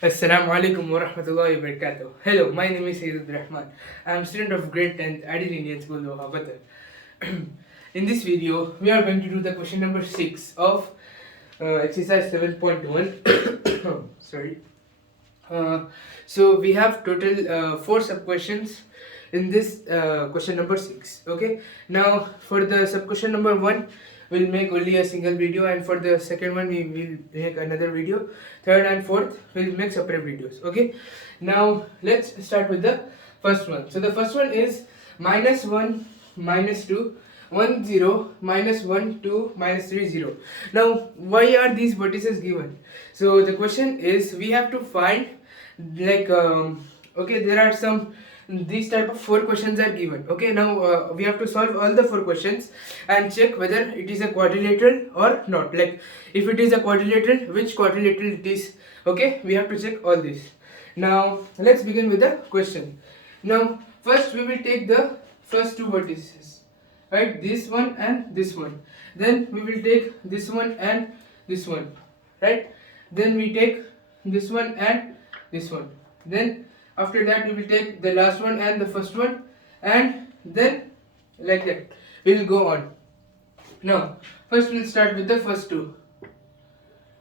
Assalamu alaikum wa rahmatullahi wa barakatuh. Hello, my name is Sayyid Rahman. I am student of grade 10th Adil Indian School, Nohabatar. In this video, we are going to do the question number 6 of exercise 7.1. Sorry. So we have total 4 sub questions in this question number 6. Okay. Now for the sub question number 1, we'll make only a single video, and for the second one we will make another video. Third and fourth we'll make separate videos. Okay. Now let's start with the first one. So the first one is minus 1 minus 2 1 0 minus 1 2 minus 3 0. Now why are these vertices given? So the question is we have to find, like okay, there are some, these type of 4 questions are given. Okay, now we have to solve all the 4 questions and check whether it is a quadrilateral or not. Like if it is a quadrilateral, which quadrilateral it is. Okay, we have to check all this. Now let's begin with the question. Now first we will take the first 2 vertices, right, this one and this one. Then we will take this one and this one, right. Then we take this one and this one. Then after that we will take the last one and the first one, and then like that we will go on. Now first we'll start with the first 2.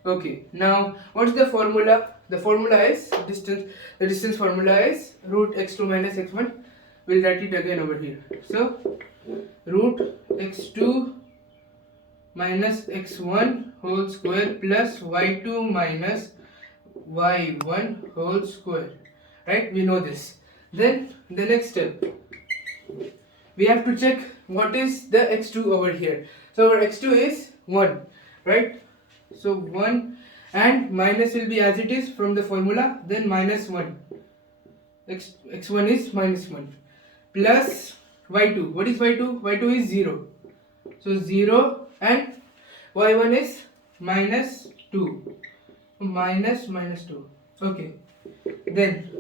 Okay, now what's the formula? The formula is distance. The distance formula is root x2 minus x1. We'll write it again over here. So root x2 minus x1 whole square plus y2 minus y1 whole square, right? We know this. Then the next step, we have to check what is the x2 over here. So our x2 is 1, right? So 1, and minus will be as it is from the formula, then minus 1. X1 is minus 1 plus y2. What is y2? y2 is 0. So 0, and y1 is minus 2. Minus 2. Okay. Then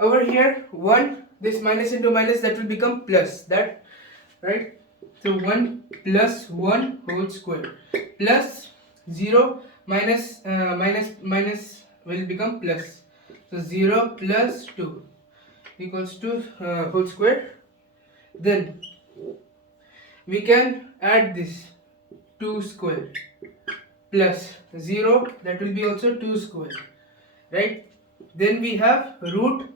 over here 1, this minus into minus, that will become plus, that, right? So 1 plus 1 whole square plus 0 minus minus will become plus. So 0 plus 2 equals to whole square. Then we can add this 2 square plus 0, that will be also 2 square, right? Then we have root,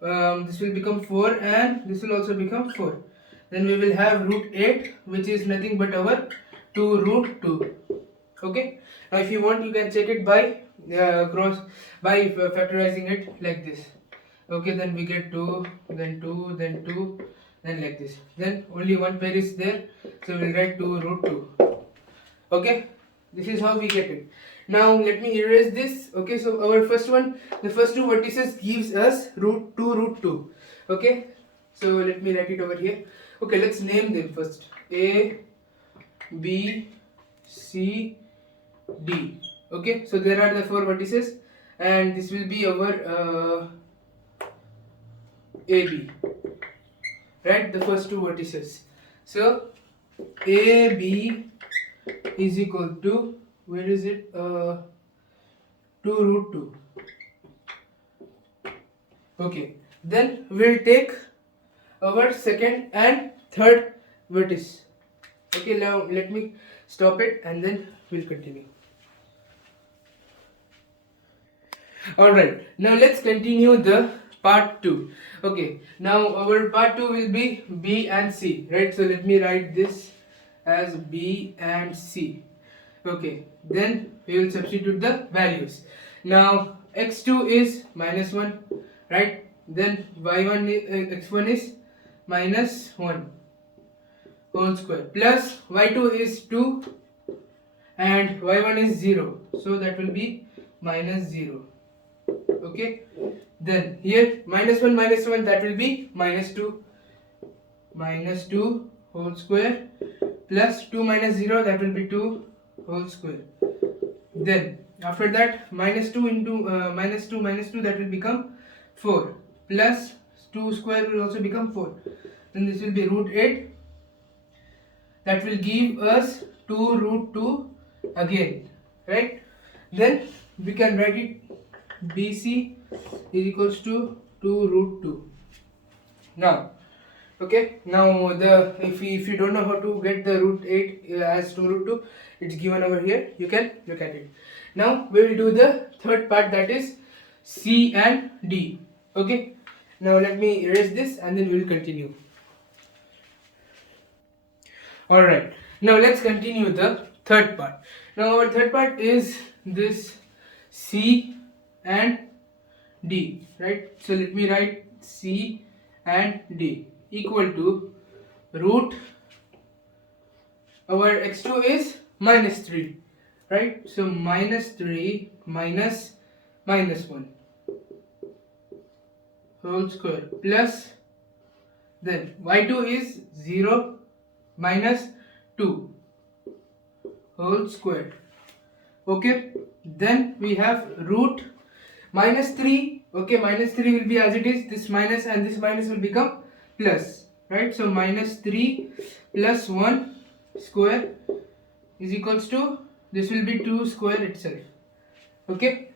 this will become 4 and this will also become 4. Then we will have root 8, which is nothing but our 2 root 2. Okay, now if you want you can check it by factorizing it like this. Okay, then we get 2, then 2, then 2, then like this. Then only one pair is there, so we'll write 2 root 2. Okay, this is how we get it. Now let me erase this. Okay, so our first one, the first 2 vertices gives us root 2 root 2. Okay, so let me write it over here. Okay, let's name them first. A, B, C, D. Okay, so there are the 4 vertices, and this will be our AB, right, the first 2 vertices. So AB is equal to, where is it, 2 root 2. Okay, then we'll take our second and third vertice. Okay, now let me stop it and then we'll continue. Alright, now let's continue the part 2. Okay, now our part 2 will be B and C, right? So let me write this as B and C. Okay, then we will substitute the values. Now x2 is minus 1, right? Then y1 x1 is minus 1 whole square plus y2 is 2 and y1 is 0, so that will be minus 0. Okay, then here minus 1 minus 1, that will be minus 2 whole square plus 2 minus 0, that will be 2 whole square. Then after that minus 2 into minus 2 minus 2, that will become 4 plus 2 square will also become 4. Then this will be root 8, that will give us 2 root 2 again, right? Then we can write it BC is equals to 2 root 2. Now, okay, now if you don't know how to get the root 8 as 2 root 2, it's given over here. You can look at it. Now we will do the third part, that is C and D. Okay, now let me erase this and then we will continue. Alright, now let's continue the third part. Now our third part is this C and D, right? So let me write C and D equal to root, our x2 is minus 3, right? So minus 3 minus minus 1 whole square plus, then y2 is 0 minus 2 whole square. Okay, then we have root minus 3. Okay, minus 3 will be as it is, this minus and this minus will become plus, right? So minus 3 plus 1 square is equals to, this will be 2 square itself. Okay,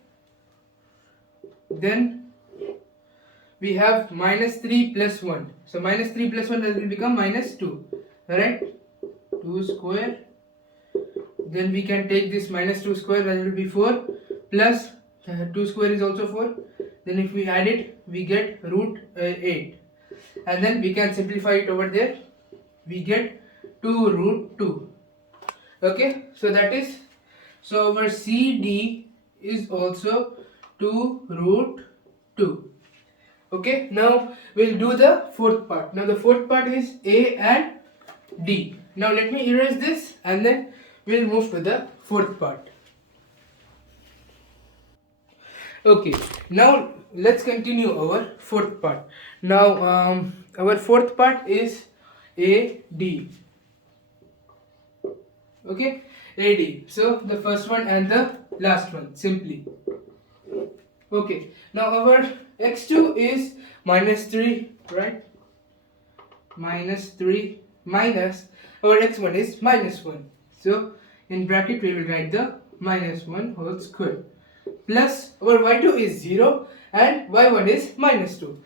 then we have minus 3 plus 1, so minus 3 plus 1 that will become minus 2, right? 2 square, then we can take this minus 2 square, that will be 4 plus 2 square is also 4, then if we add it we get root 8, and then we can simplify it over there, we get 2 root 2. Okay, so that is, so our CD is also 2 root 2. Okay, now we'll do the fourth part. Now the fourth part is A and D. Now let me erase this and then we'll move to the fourth part. Okay, now let's continue our fourth part. Now our fourth part is AD. Okay, AD. So the first one and the last one simply. Okay, now our x2 is minus 3, right? Minus 3 minus our x1 is minus 1. So in bracket we will write the minus 1 whole square plus our y2 is 0 and y1 is minus 2.